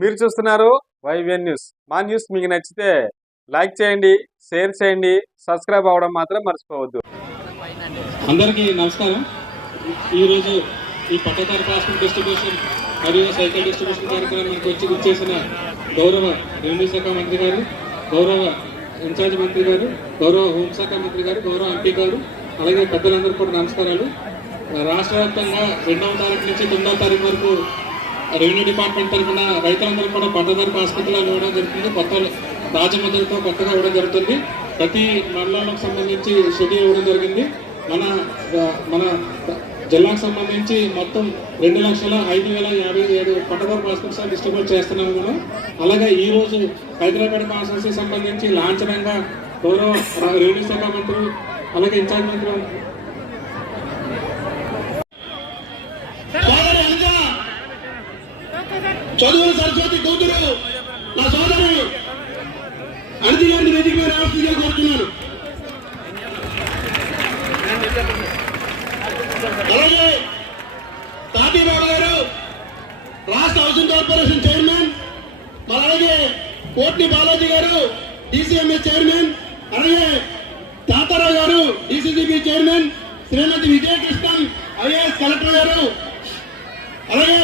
మీరు చూస్తున్నారు YVN news. మా న్యూస్ మీకు నచ్చితే లైక్ చేయండి, షేర్ చేయండి, సబ్స్క్రైబ్ అవ్వడం మాత్రం మర్చిపోవద్దు. అందరికీ నమస్కారం. ఈరోజు ఈ పట్టదారి పాస్పోర్ట్ డిస్ట్రిబ్యూషన్ మరియు సైకిల్ డిస్ట్రిబ్యూషన్ కార్యక్రమానికి వచ్చేసిన గౌరవ రెవెన్యూ శాఖ మంత్రి గారు, గౌరవ ఇన్ఛార్జ్ మంత్రి గారు, గౌరవ హోంశాఖ మంత్రి గారు, గౌరవ ఎంపీ గారు, అలాగే పెద్దలందరూ కూడా నమస్కారాలు. రాష్ట్ర వ్యాప్తంగా 2వ తారీఖు నుంచి 9వ తారీఖు వరకు రెవెన్యూ డిపార్ట్మెంట్ తరఫున రైతులందరూ కూడా పట్టదారి పాస్పోర్ట్లు ఇవ్వడం జరుగుతుంది. కొత్త రాజముద్రతో కొత్తగా ఇవ్వడం జరుగుతుంది. ప్రతి మండలానికి సంబంధించి షెడ్యూల్ ఇవ్వడం జరిగింది. మన జిల్లాకు సంబంధించి మొత్తం 2,05,057 పట్టదారి పాస్పోర్ట్స్ డిస్ట్రిబ్యూట్ చేస్తున్నాము మనం. అలాగే ఈరోజు హైదరాబాద్ కాన్స్టిట్యూన్సీ సంబంధించి లాంఛనంగా గౌరవ రెవెన్యూ శాఖ మంత్రి అలాగే ఇన్ఛార్జ్ మంత్రి చదువుల సరస్వతి కూతురు నా సోదరు అనితి గారిని వేదిక మీద రావాల్సిందిగా కోరుతున్నాను. అలాగే తాటి బాబు గారు రాష్ట్ర హౌసింగ్ కార్పొరేషన్ చైర్మన్, అలాగే కోట్ని బాలాజీ గారు డిసిఎంఎస్ చైర్మన్, అలాగే తాతారావు గారు డిసిసిబి చైర్మన్, శ్రీమతి విజయకృష్ణన్ ఐఏఎస్ కలెక్టర్ గారు, అలాగే